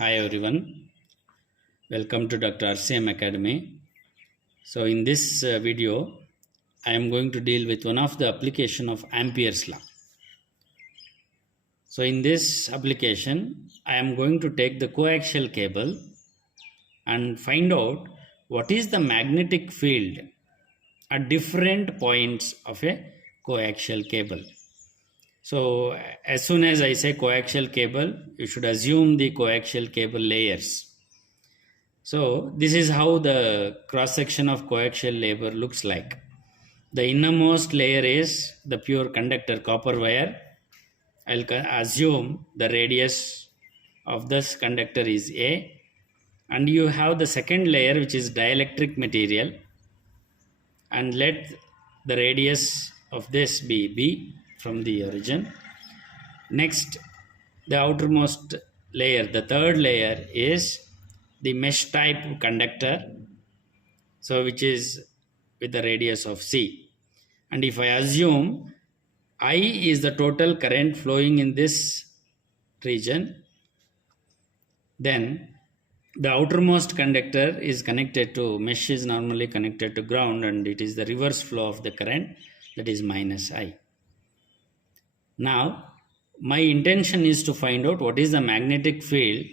Hi everyone, welcome to Dr. RCM Academy. So in this video, I am going to deal with one of the application of Ampere's law. So in this application, I am going to take the coaxial cable and find out what is the magnetic field at different points of a coaxial cable. So as soon as I say coaxial cable, you should assume the coaxial cable layers. So this is how the cross section of coaxial layer looks like. The innermost layer is the pure conductor copper wire. I'll assume the radius of this conductor is A, and you have the second layer which is dielectric material, and let the radius of this be B from the origin. Next, the outermost layer, the third layer, is the mesh type conductor, so which is with the radius of C. And if I assume I is the total current flowing in this region, then the outermost conductor is connected to, mesh is normally connected to ground, and it is the reverse flow of the current, that is minus I. Now, my intention is to find out what is the magnetic field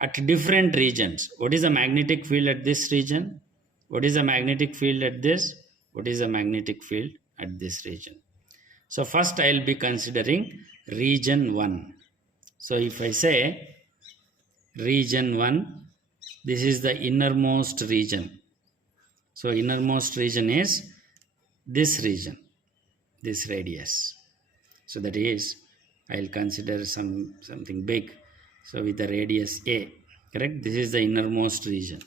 at different regions. What is the magnetic field at this region? What is the magnetic field at this? What is the magnetic field at this region? So first I will be considering region 1. So if I say region 1, this is the innermost region. So innermost region is this region, this radius. So that is, I will consider something big. So with the radius A, correct? This is the innermost region.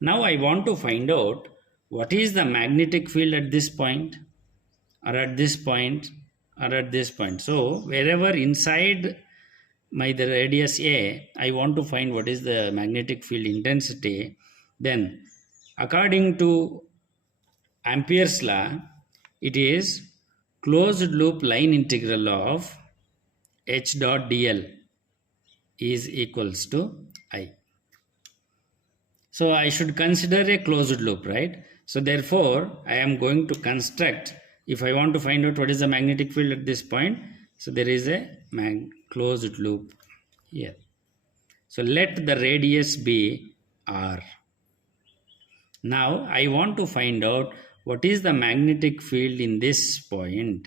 Now I want to find out what is the magnetic field at this point, or at this point, or at this point. So wherever inside the radius A, I want to find what is the magnetic field intensity. Then according to Ampere's law, it is closed loop line integral of H dot dl is equals to I. So I should consider a closed loop, right? So therefore, I am going to construct, if I want to find out what is the magnetic field at this point, so there is a closed loop here. So let the radius be R. Now I want to find out what is the magnetic field in this point.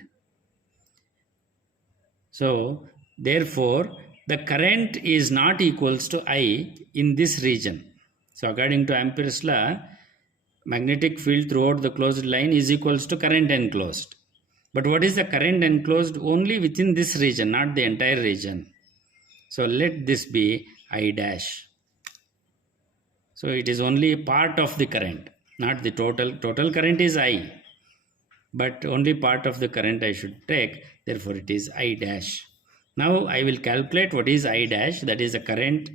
So therefore, the current is not equals to I in this region. So according to Ampere's law, magnetic field throughout the closed line is equals to current enclosed. But what is the current enclosed? Only within this region, not the entire region. So let this be I dash. So it is only part of the current, not the total. Total current is I, but only part of the current I should take. Therefore it is I dash. Now I will calculate what is I dash, that is the current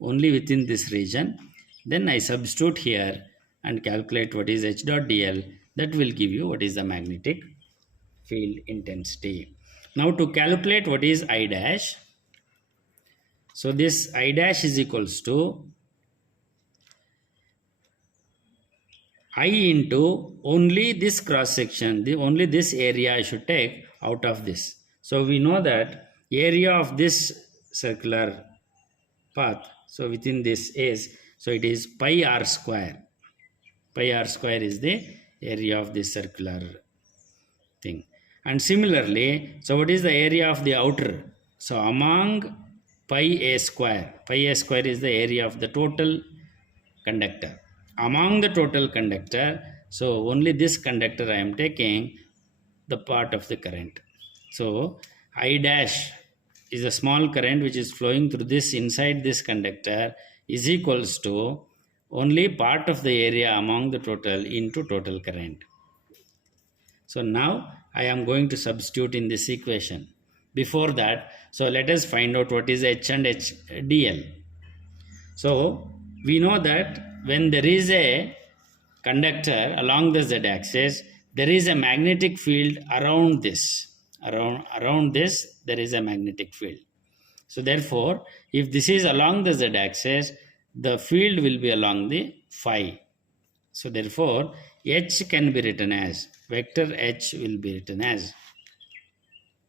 only within this region. Then I substitute here and calculate what is H dot dl. That will give you what is the magnetic field intensity. Now to calculate what is I dash, so this I dash is equals to I into only this cross section, only this area I should take out of this. So we know that area of this circular path, so within this is, so it is pi r square. Pi r square is the area of this circular thing. And similarly, so what is the area of the outer? So among pi a square is the area of the total conductor. Among the total conductor, so only this conductor I am taking the part of the current. So I dash is a small current which is flowing through this inside this conductor is equals to only part of the area among the total into total current. So now I am going to substitute in this equation. Before that, so let us find out what is H and H dl. So we know that when there is a conductor along the z-axis, there is a magnetic field around this. Around this, there is a magnetic field. So therefore, if this is along the z axis, the field will be along the phi. So therefore, H can be written as, vector H will be written as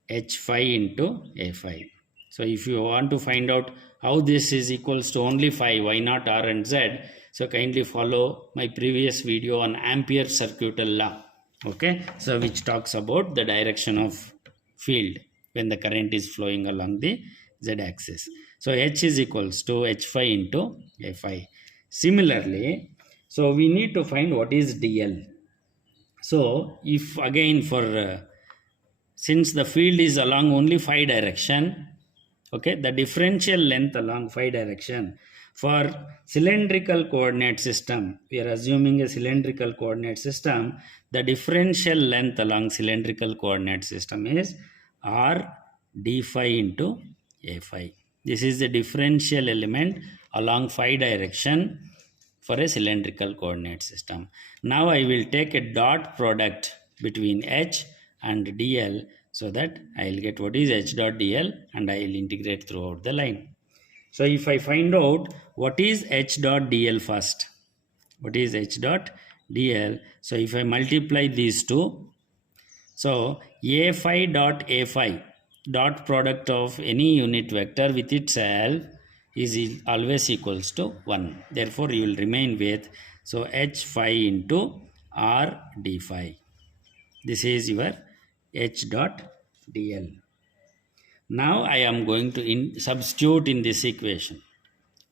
H phi into A phi. So if you want to find out how this is equals to only phi, why not R and Z? So kindly follow my previous video on Ampere's circuital law. Okay, so which talks about the direction of field when the current is flowing along the Z axis. So H is equals to H phi into A phi. Similarly, so we need to find what is DL. So if again for since the field is along only phi direction, okay, the differential length along phi direction for cylindrical coordinate system, we are assuming a cylindrical coordinate system, the differential length along cylindrical coordinate system is r d phi into a phi. This is the differential element along phi direction for a cylindrical coordinate system. Now I will take a dot product between H and dl so that I will get what is H dot dl and I will integrate throughout the line. So if I find out what is H dot dl first, what is H dot dl? So if I multiply these two, so a phi dot a phi dot product of any unit vector with itself is always equals to 1. Therefore, you will remain with, so H phi into R d phi. This is your H dot dl. Now I am going to substitute in this equation.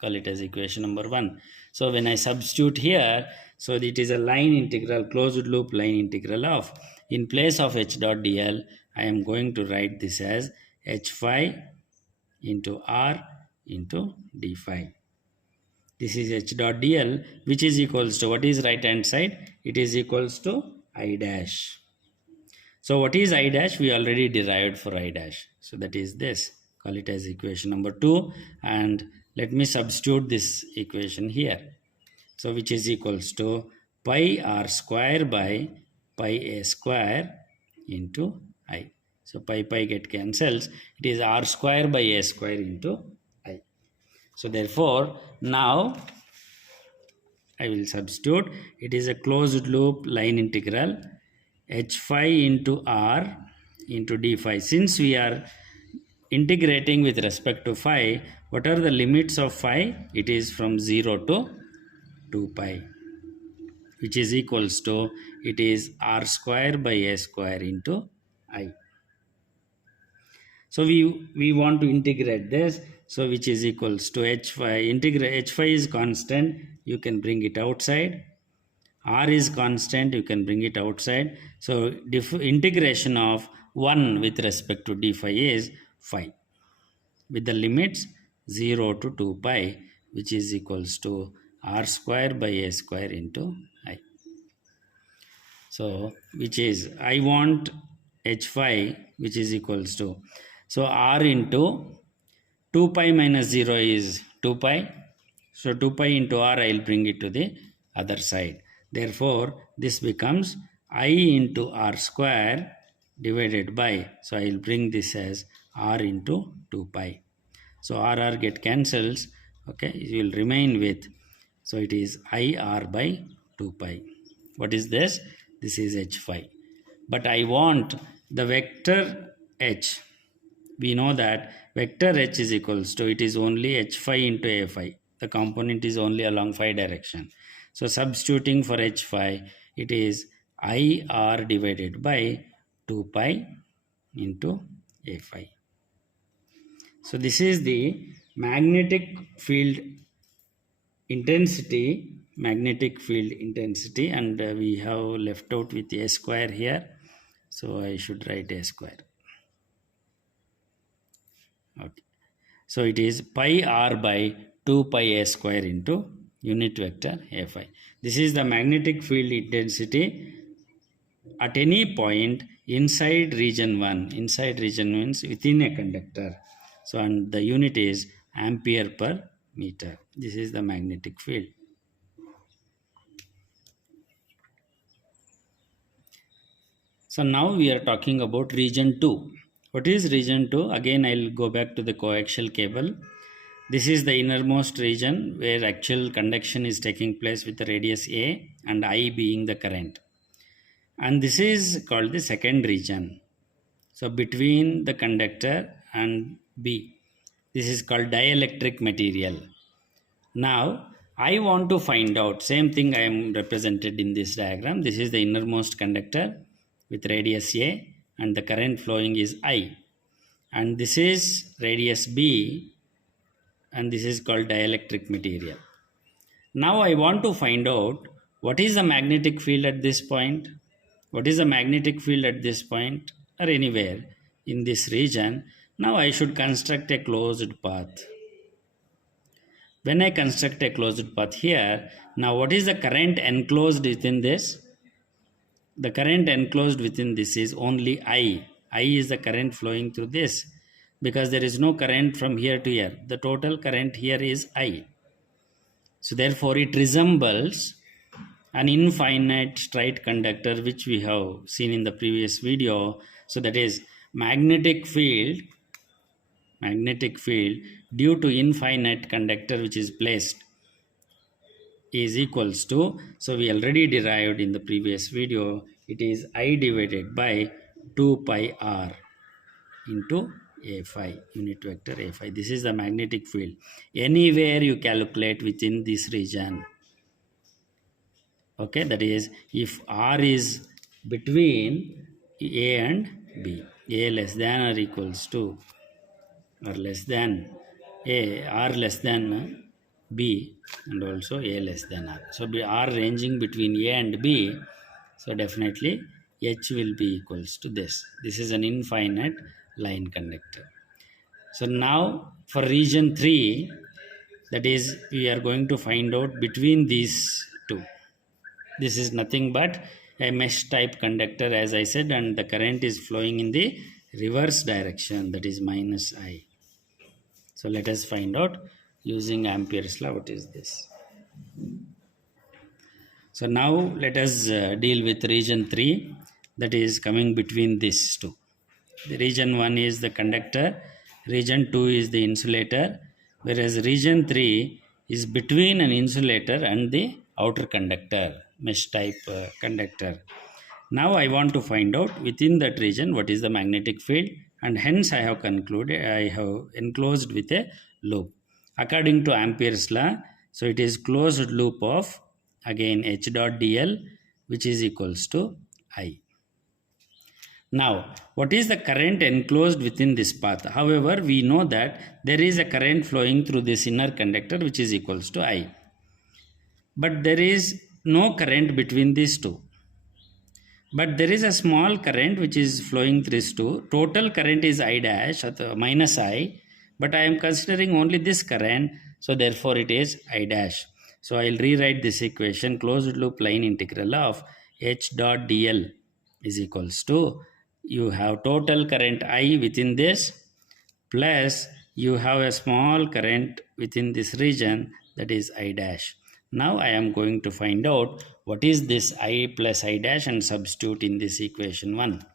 Call it as equation number 1. So when I substitute here, so it is a line integral, closed loop line integral of, in place of H dot dl, I am going to write this as H phi into R into d phi. This is H dot dl, which is equals to, what is right hand side? It is equals to I dash. So what is I dash? We already derived for I dash. So that is this. Call it as equation number 2. And let me substitute this equation here. So which is equals to pi r square by pi a square into I. So pi get cancels. It is r square by a square into I. So therefore, now I will substitute. It is a closed loop line integral H phi into R into d phi. Since we are integrating with respect to phi, what are the limits of phi? It is from 0 to 2 pi, which is equals to, it is R square by a square into I. So we want to integrate this, so which is equals to H phi, H phi is constant, you can bring it outside. R is constant, you can bring it outside. So integration of 1 with respect to d phi is phi, with the limits 0 to 2 pi, which is equals to r square by a square into I. So which is, I want H phi, which is equals to, so r into 2 pi minus 0 is 2 pi. So 2 pi into r, I will bring it to the other side. Therefore, this becomes I into r square divided by, so I will bring this as r into 2 pi. So r get cancels, okay, you will remain with, so it is I r by 2 pi. What is this? This is H phi. But I want the vector H. We know that vector H is equals to, it is only H phi into A phi. The component is only along phi direction. So substituting for H phi, it is I r divided by 2 pi into A phi. So this is the magnetic field intensity, and we have left out with A square here. So I should write A square. Okay. So it is pi r by 2 pi a square into unit vector A phi. This is the magnetic field intensity at any point inside region 1. Inside region means within a conductor. So and the unit is ampere per meter. This is the magnetic field. So now we are talking about region 2. What is region 2? Again, I'll go back to the coaxial cable. This is the innermost region where actual conduction is taking place with the radius A and I being the current. And this is called the second region. So between the conductor and B, this is called dielectric material. Now, I want to find out, same thing I am represented in this diagram. This is the innermost conductor with radius A and the current flowing is I. And this is radius B and this is called dielectric material. Now I want to find out what is the magnetic field at this point. What is the magnetic field at this point or anywhere in this region? Now I should construct a closed path. When I construct a closed path here, now what is the current enclosed within this? The current enclosed within this is only I. I is the current flowing through this because there is no current from here to here. The total current here is I. So therefore it resembles an infinite straight conductor which we have seen in the previous video. So that is magnetic field due to infinite conductor which is placed is equals to, so we already derived in the previous video, it is I divided by 2 pi r into a phi, unit vector a phi. This is the magnetic field anywhere you calculate within this region. Okay, that is if r is between a and b, a less than or equals to or less than a, r less than b and also a less than r. So r ranging between a and b, so definitely h will be equals to this. This is an infinite line conductor. So now for region 3, that is we are going to find out between these two. This is nothing but a mesh type conductor as I said, and the current is flowing in the reverse direction, that is minus I. So let us find out using Ampere's law what is this. So now let us deal with region 3, that is coming between these two. The region 1 is the conductor, region 2 is the insulator, whereas region 3 is between an insulator and the outer conductor, mesh type conductor. Now I want to find out within that region what is the magnetic field, and hence I have enclosed with a loop. According to Ampere's law, so it is closed loop of again H dot dl, which is equals to I. Now, what is the current enclosed within this path? However, we know that there is a current flowing through this inner conductor which is equals to I. But there is no current between these two. But there is a small current which is flowing through these two. Total current is I dash minus I, but I am considering only this current, so therefore it is I dash. So I will rewrite this equation, closed loop line integral of H dot dl is equals to, you have total current I within this plus you have a small current within this region, that is I dash. Now I am going to find out what is this I plus I dash and substitute in this equation 1.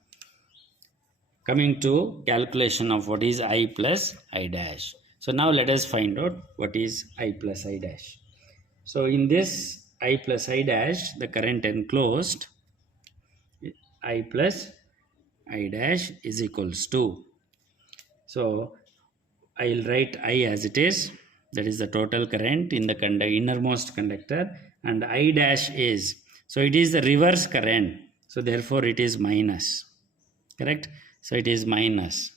Coming to calculation of what is I plus I dash. So now let us find out what is I plus I dash. So in this I plus I dash, the current enclosed I plus I dash is equals to, so I will write I as it is, that is the total current in the innermost conductor, and I dash is, so it is the reverse current, so therefore it is minus, correct? So it is minus,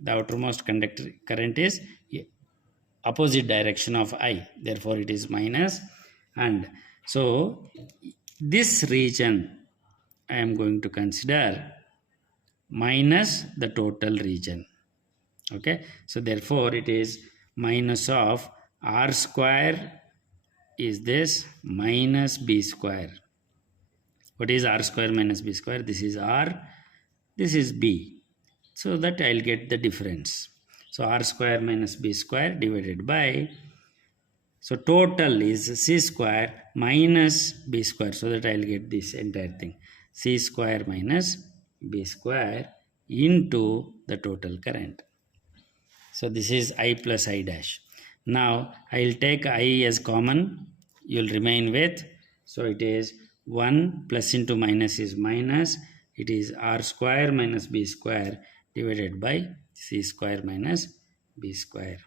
the outermost conductor current is opposite direction of I, therefore it is minus. And so this region I am going to consider minus the total region. Okay, so therefore it is minus of r square is this minus b square. What is r square minus b square? This is r, this is b, so that I will get the difference. So r square minus b square divided by, so total is c square minus b square, so that I will get this entire thing, c square minus b square into the total current. So this is I plus I dash. Now I will take I as common. You will remain with, so it is 1 plus into minus is minus. It is R square minus B square divided by C square minus B square.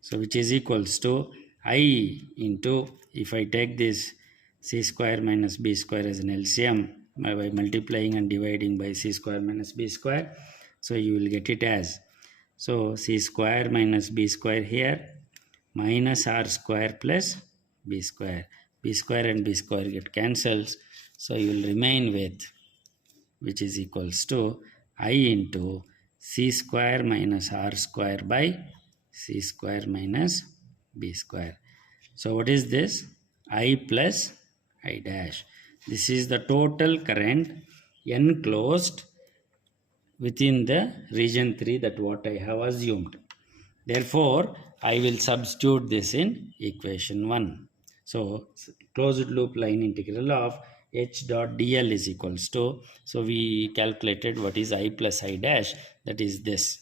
So which is equals to I into, if I take this C square minus B square as an LCM by multiplying and dividing by C square minus B square, so you will get it as, so C square minus B square here minus R square plus B square. B square and B square get cancels, so you will remain with, which is equals to I into C square minus R square by C square minus B square. So what is this? I plus I dash. This is the total current enclosed within the region 3, that what I have assumed. Therefore, I will substitute this in equation 1. So, closed loop line integral of h dot dl is equals to, so we calculated what is I plus I dash, that is this.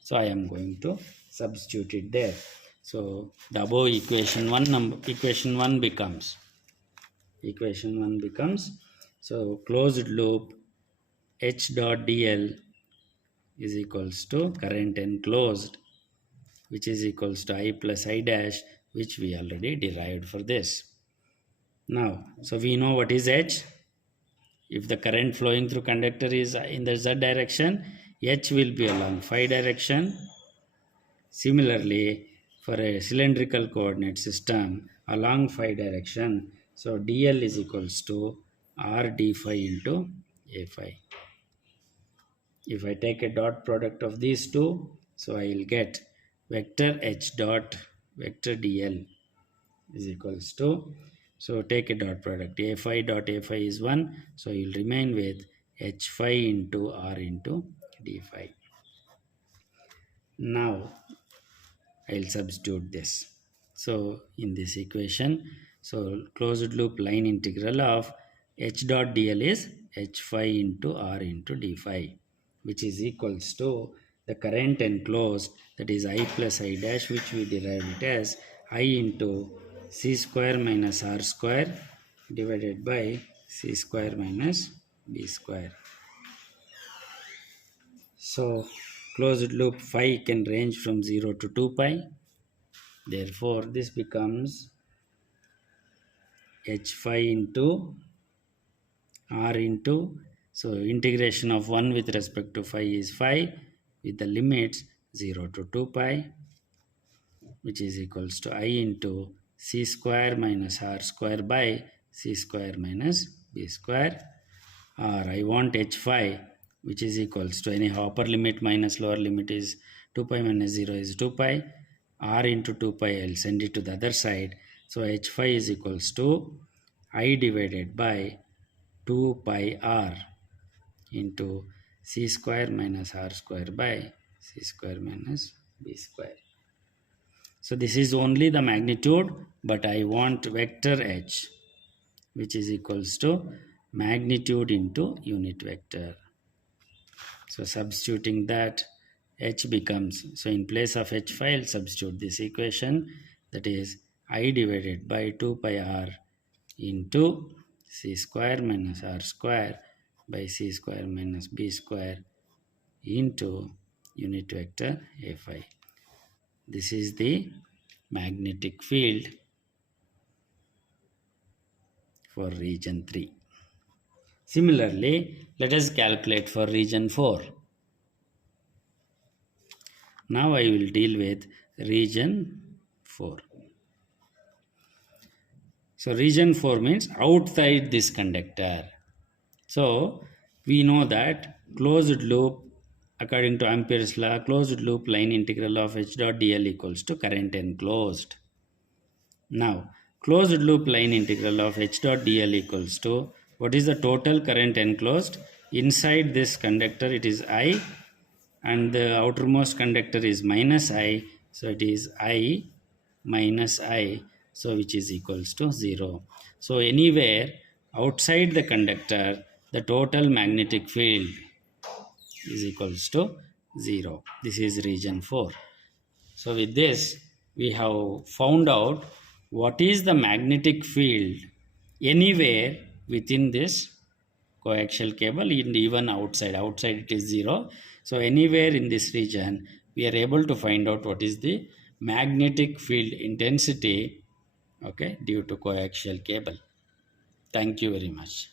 So, I am going to substitute it there. So, the above equation 1 becomes, so closed loop h dot dl is equals to current enclosed, which is equals to I plus I dash, which we already derived for this. Now, so we know what is H. If the current flowing through conductor is in the Z direction, H will be along phi direction. Similarly, for a cylindrical coordinate system along phi direction, so dl is equals to r d phi into a phi. If I take a dot product of these two, so I will get vector h dot vector dl is equals to, so take a dot product, a phi dot a phi is 1, so you will remain with h phi into r into d phi. Now I will substitute this. So in this equation, so closed loop line integral of h dot dl is h phi into r into d phi, which is equals to the current enclosed, that is I plus I dash, which we derived it as I into C square minus R square divided by C square minus B square. So closed loop phi can range from 0 to 2 pi. Therefore, this becomes h phi into r into, so integration of 1 with respect to phi is phi with the limits 0 to 2 pi, which is equals to I into C square minus R square by C square minus B square, or I want h phi, which is equals to, anyhow upper limit minus lower limit is 2 pi minus 0 is 2 pi, r into 2 pi I will send it to the other side, so h phi is equals to I divided by 2 pi r into C square minus R square by C square minus B square. So this is only the magnitude, but I want vector h, which is equals to magnitude into unit vector. So substituting that, h becomes, so in place of h phi, I'll substitute this equation, that is I divided by 2 pi r into C square minus R square by C square minus B square into unit vector a phi. This is the magnetic field for region 3. Similarly, let us calculate for region 4. Now I will deal with region 4. So region 4 means outside this conductor. So we know that closed loop, according to Ampere'S law, closed loop line integral of h dot dl equals to current enclosed. Now, closed loop line integral of h dot dl equals to, what is the total current enclosed? Inside this conductor it is I, and the outermost conductor is minus I, so it is I minus I, so which is equals to 0. So anywhere outside the conductor, the total magnetic field is equals to 0. This is region 4. So with this, we have found out what is the magnetic field anywhere within this coaxial cable and even outside. Outside it is 0. So anywhere in this region, we are able to find out what is the magnetic field intensity, okay, due to coaxial cable. Thank you very much.